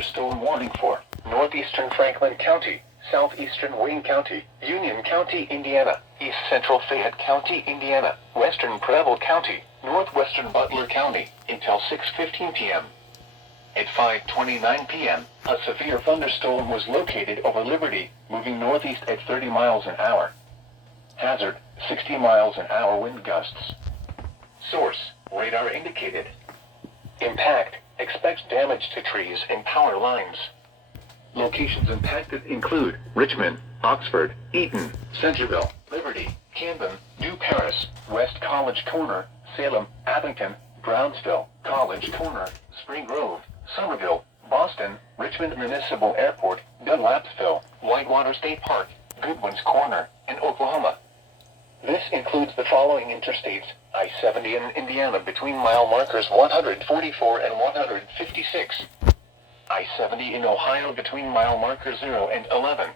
thunderstorm warning for northeastern Franklin County, southeastern Wayne County, Union County, Indiana, east central Fayette County, Indiana, western Preble County, northwestern Butler County, until 6:15 p.m. At 5:29 p.m., a severe thunderstorm was located over Liberty, moving northeast at 30 miles an hour. Hazard, 60 miles an hour wind gusts. Source, radar indicated. Impact, expects damage to trees and power lines. Locations impacted include Richmond, Oxford, Eaton, Centerville, Liberty, Camden, New Paris, West College Corner, Salem, Abington, Brownsville, College Corner, Spring Grove, Somerville, Boston, Richmond Municipal Airport, Dunlapsville, Whitewater State Park, Goodwin's Corner, and Oklahoma. This includes the following interstates: I-70 in Indiana between mile markers 144 and 156. I-70 in Ohio between mile markers 0 and 11.